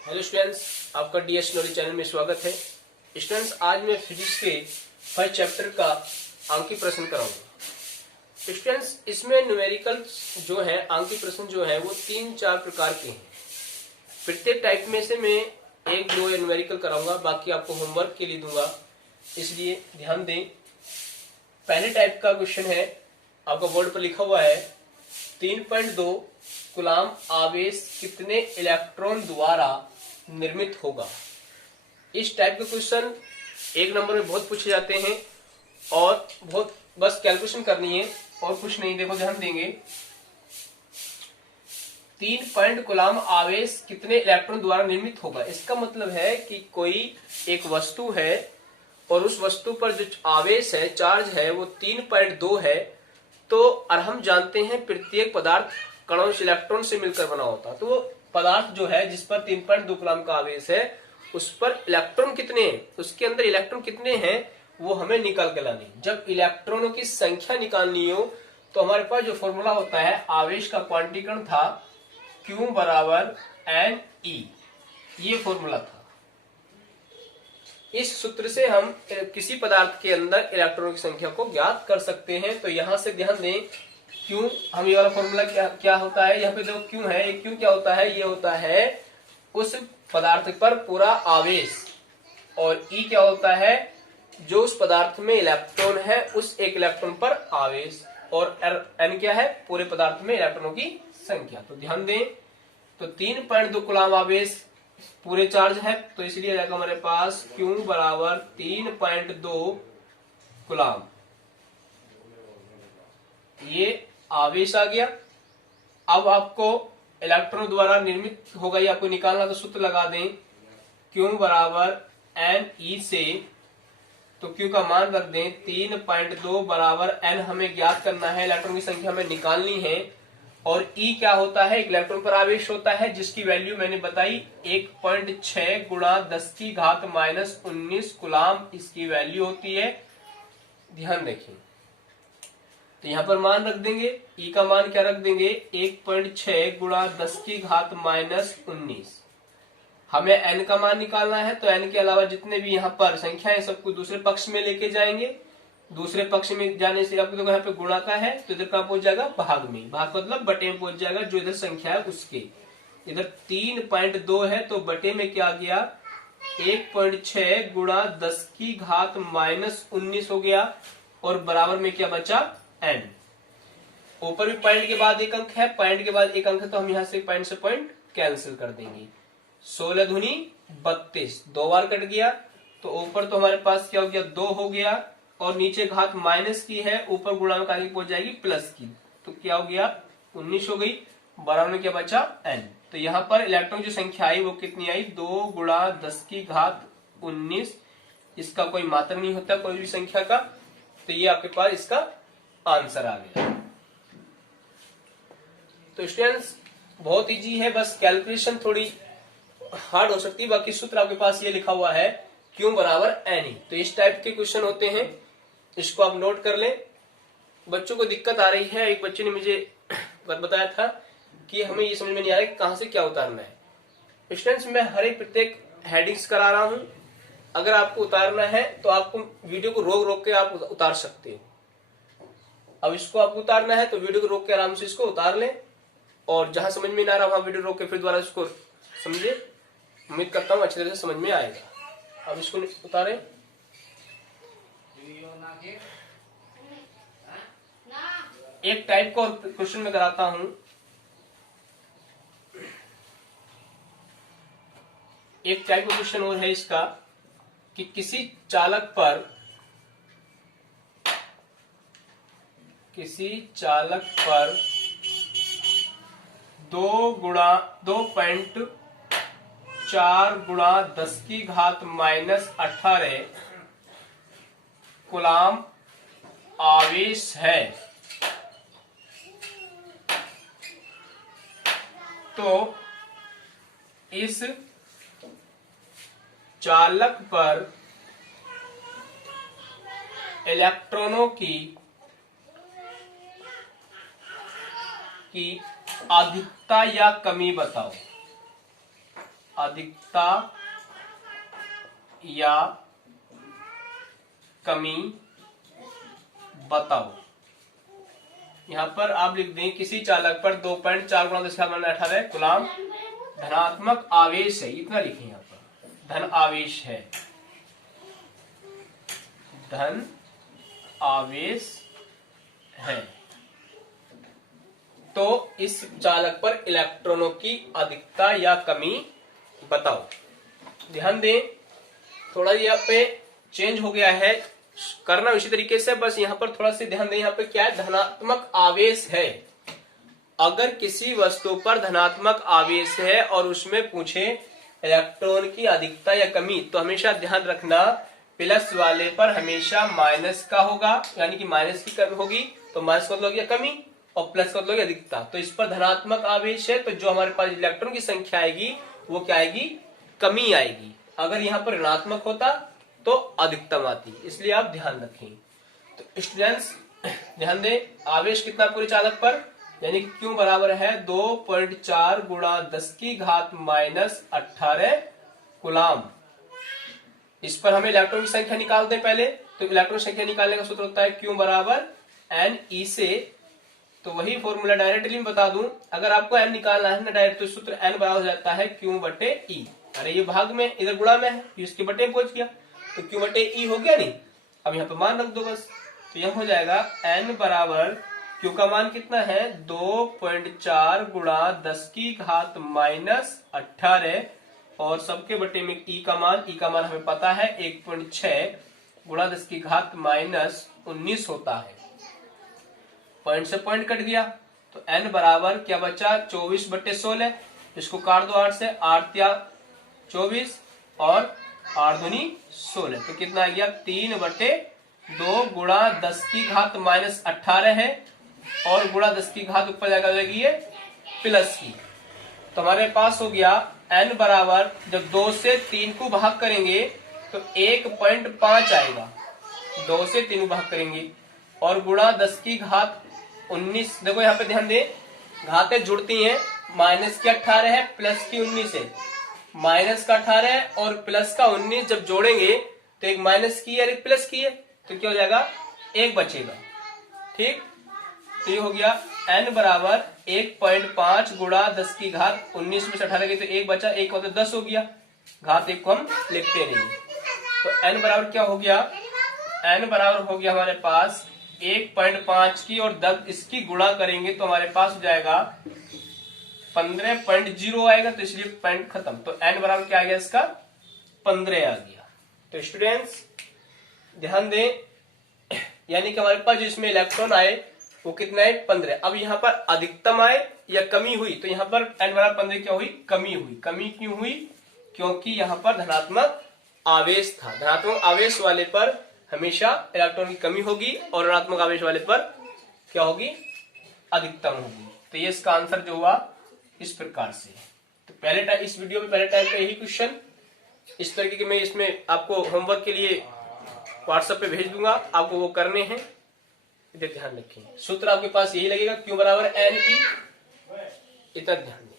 Hello students, आपका DS knowledge channel में स्वागत है। स्टूडेंट्स, आज मैं फिजिक्स के फर्स्ट चैप्टर का अंकीय प्रश्न कराऊंगा। स्टूडेंट्स, इसमें न्यूमेरिकल जो है अंकीय प्रश्न जो है वो 3-4 प्रकार के हैं। प्रत्येक टाइप में से मैं 1-2 न्यूमेरिकल कराऊंगा, बाकी आपको होमवर्क के लिए दूंगा, इसलिए ध्यान दें। पहले टाइप का क्वेश्चन है, आपका बोर्ड पर लिखा हुआ है 3.2 कूलाम आवेश कितने इलेक्ट्रॉन द्वारा निर्मित होगा। इस टाइप के क्वेश्चन 1 नंबर में बहुत पूछे जाते हैं और बहुत बस कैलकुलेशन करनी है और कुछ नहीं। देखो, ध्यान देंगे, 3 कूलाम आवेश कितने इलेक्ट्रॉन द्वारा निर्मित होगा। इसका मतलब है कि कोई एक वस्तु है और उस वस्तु पर जो आवेश है, चार्ज है, वो 3.2 है। तो और हम जानते हैं प्रत्येक पदार्थ कणों से इलेक्ट्रॉन से मिलकर बना होता। तो वो पदार्थ जो है जिस पर 3.2 कूलाम का आवेश है, उस पर इलेक्ट्रॉन कितने हैं, उसके अंदर इलेक्ट्रॉन कितने हैं, वो हमें निकाल के लानी। जब इलेक्ट्रॉनों की संख्या निकालनी हो तो हमारे पास जो फॉर्मूला होता है, आवेश का क्वांटीकरण था Q बराबर NE, ये फॉर्मूला था। इस सूत्र से हम किसी पदार्थ के अंदर इलेक्ट्रॉनों की संख्या को ज्ञात कर सकते हैं। तो यहां से ध्यान दें, क्यों हम ये वाला फॉर्मूला क्या होता है, यहाँ पे देखो क्यों है, ये क्यों क्या होता है, ये होता है उस पदार्थ पर पूरा आवेश, और ई क्या होता है, जो उस पदार्थ में इलेक्ट्रॉन है उस एक इलेक्ट्रॉन पर आवेश, और एन क्या है, पूरे पदार्थ में इलेक्ट्रॉनों की संख्या। तो ध्यान दें, तो 3.2 कूलाम आवेश पूरे चार्ज है, तो इसलिए जाएगा हमारे पास Q बराबर 3.2 कूलाम, ये आवेश आ गया। अब आपको इलेक्ट्रॉन द्वारा निर्मित होगा, ये आपको निकालना, तो सूत्र लगा दें Q बराबर NE से, तो Q का मान रख दें 3.2 बराबर N हमें ज्ञात करना है, इलेक्ट्रॉन की संख्या हमें निकालनी है। और E क्या होता है, इलेक्ट्रॉन पर आवेश होता है, जिसकी वैल्यू मैंने बताई 1.6 गुणा 10 की घात -19 कूलाम इसकी वैल्यू होती है। ध्यान रखें, तो यहां पर मान रख देंगे, E का मान क्या रख देंगे, 1.6 गुणा 10 की घात -19। हमें N का मान निकालना है, तो N के अलावा जितने भी यहाँ पर संख्या है सबको दूसरे पक्ष में लेके जाएंगे। दूसरे पक्ष में जाने से आपको देखो यहाँ पे गुणा का है, तो इधर कहां पहुंच जाएगा, भाग में, भाग मतलब बटे में पहुंच जाएगा, जो इधर संख्या है उसके। इधर 3.2 है तो बटे में क्या गया, 1.6 गुणा 10 की घात -19 हो गया, और बराबर में क्या बचा, N। ऊपर भी पॉइंट के बाद एक अंक है, पॉइंट के बाद एक अंक है, तो हम यहाँ से पॉइंट कैंसिल कर देंगे। 16 दूनी 32, 2 बार कट गया, तो ऊपर तो हमारे पास क्या हो गया, 2 हो गया, और नीचे घात माइनस की है, ऊपर गुणा में आगे पहुंच जाएगी प्लस की, तो क्या हो गया, 19 हो गई, बराबर में क्या बचा, N। तो यहाँ पर इलेक्ट्रॉन जो संख्या आई वो कितनी आई, 2 गुणा 10 की घात 19। इसका कोई मात्रा नहीं होता कोई भी संख्या का, तो ये आपके पास इसका आंसर आ गया। तो स्टूडेंट्स, बहुत इजी है, बस कैलकुलेशन थोड़ी हार्ड हो सकती है, बाकी सूत्र आपके पास ये लिखा हुआ है Q बराबर NE। तो इस टाइप के क्वेश्चन होते हैं, इसको आप नोट कर लें। बच्चों को दिक्कत आ रही है, एक बच्चे ने मुझे बताया था कि हमें ये समझ में नहीं आ रहा है कि कहां से क्या उतारना है। स्टूडेंट्स, मैं हर एक प्रत्येक हेडिंग्स करा रहा हूं, अगर आपको उतारना है तो आपको वीडियो को रोक रोक के आप उतार सकते हो। अब इसको आपको उतारना है तो वीडियो को रोक के आराम से इसको उतार लें, और जहां समझ में नहीं आ रहा वहां वीडियो रोक के फिर दोबारा इसको समझे। उम्मीद करता हूं अच्छी तरह से समझ में आएगा। अब इसको उतारें। एक टाइप का क्वेश्चन में कराता हूं, एक टाइप का क्वेश्चन और है इसका कि किसी चालक पर 2.4 गुणा 10 की घात -18 कूलाम आवेश है, तो इस चालक पर इलेक्ट्रॉनों की अधिकता या कमी बताओ। अधिकता या कमी बताओ। यहां पर आप लिख दें किसी चालक पर 2.4 गुणा 10⁻18 कूलाम धनात्मक आवेश है, इतना लिखें। यहां पर धन आवेश है, धन आवेश है। तो इस चालक पर इलेक्ट्रॉनों की अधिकता या कमी बताओ। ध्यान दें, थोड़ा यहाँ पे चेंज हो गया है, करना इसी तरीके से, बस यहाँ पर थोड़ा सा ध्यान दें। यहाँ पे क्या है, धनात्मक आवेश है। अगर किसी वस्तु पर धनात्मक आवेश है और उसमें पूछे इलेक्ट्रॉन की अधिकता या कमी, तो हमेशा ध्यान रखना प्लस वाले पर हमेशा माइनस का होगा, यानी कि माइनस की कमी होगी, तो माइनस का मतलब क्या, कमी, और प्लस का मतलब अधिकता। तो इस पर धनात्मक आवेश है, तो जो हमारे पास इलेक्ट्रॉन की संख्या आएगी वो क्या आएगी, कमी आएगी। अगर यहाँ पर ऋणात्मक होता तो अधिकतम आती, इसलिए आप ध्यान रखें। तो स्टूडेंट्स ध्यान दें, आवेश कितना पूरे चालक पर, यानी कि क्यू बराबर है 2.4 गुणा 10⁻18 कूलाम। इस पर हमें इलेक्ट्रॉन की संख्या निकाल दें पहले। तो इलेक्ट्रॉन संख्या निकालने का सूत्र होता है क्यू बराबर एन ई से, तो वही फॉर्मूला डायरेक्टली मैं बता दूं। अगर आपको एन निकालना है ना डायरेक्ट, तो सूत्र एन बराबर हो जाता है क्यू बटे ई। अरे ये भाग में, इधर गुणा में है, इसके बटे में पहुंच गया, तो क्यू बटे ई हो गया नहीं। अब यहाँ पे मान रख दो बस, तो यह हो जाएगा एन बराबर, क्यू का मान कितना है 2.4 गुणा 10⁻18 और सबके बटे में ई का मान हमें पता है 1.6 गुणा 10⁻19 होता है। पॉइंट से पॉइंट कट गया, तो n बराबर क्या बचा 24/16। इसको काट दो 8 से, 8 या 24 और 8 दूनी 16, तो कितना आ गया 3/2 गुणा 10⁻18 है, और गुणा 10 की घात ऊपर जाकर जाएगी ये प्लस की। तो हमारे पास हो गया n बराबर, जब 2 से 3 को भाग करेंगे तो 1.5 आएगा, 2 से 3 को भाग करेंगे, और गुणा 10⁻19। देखो यहाँ पे ध्यान दें, घातें जुड़ती हैं, माइनस की 18 है, प्लस की 19 है, माइनस का 18 और प्लस का 19 जब जोड़ेंगे तो एक माइनस की है और एक प्लस की है, तो क्या हो जाएगा, एक बचेगा। ठीक, तो ये हो गया n बराबर 1.5 गुणा 10⁻19 में से 18 की, तो एक बचा, एक मतलब 10 हो गया, घात एक को हम लिखते नहीं। तो n बराबर क्या हो गया, n बराबर हो गया हमारे पास 1.5 की, और 10 इसकी गुणा करेंगे तो हमारे पास हो जाएगा 15.0 आएगा, तो इसलिए पॉइंट खत्म। तो n बराबर क्या आ गया, इसका 15 आ गया। तो स्टूडेंट्स ध्यान दें, यानी कि हमारे पास जिसमें इलेक्ट्रॉन आए वो कितना है 15। अब यहाँ पर अधिकतम आए या कमी हुई, तो यहाँ पर n बराबर 15 क्या हुई, कमी हुई। कमी क्यों हुई, क्योंकि यहाँ पर धनात्मक आवेश था। धनात्मक आवेश वाले पर हमेशा इलेक्ट्रॉन की कमी होगी, और ऋणात्मक आवेश वाले पर क्या होगी, अधिकतम होगी। तो ये इसका आंसर जो हुआ इस प्रकार से। तो पहले टाइम, इस वीडियो में पहले टाइम पे यही क्वेश्चन इस तरीके के मैं इसमें आपको होमवर्क के लिए व्हाट्सएप पे भेज दूंगा, आपको वो करने हैं। इधर ध्यान रखें, सूत्र आपके पास यही लगेगा क्यू बराबर एन ई, इतना ध्यान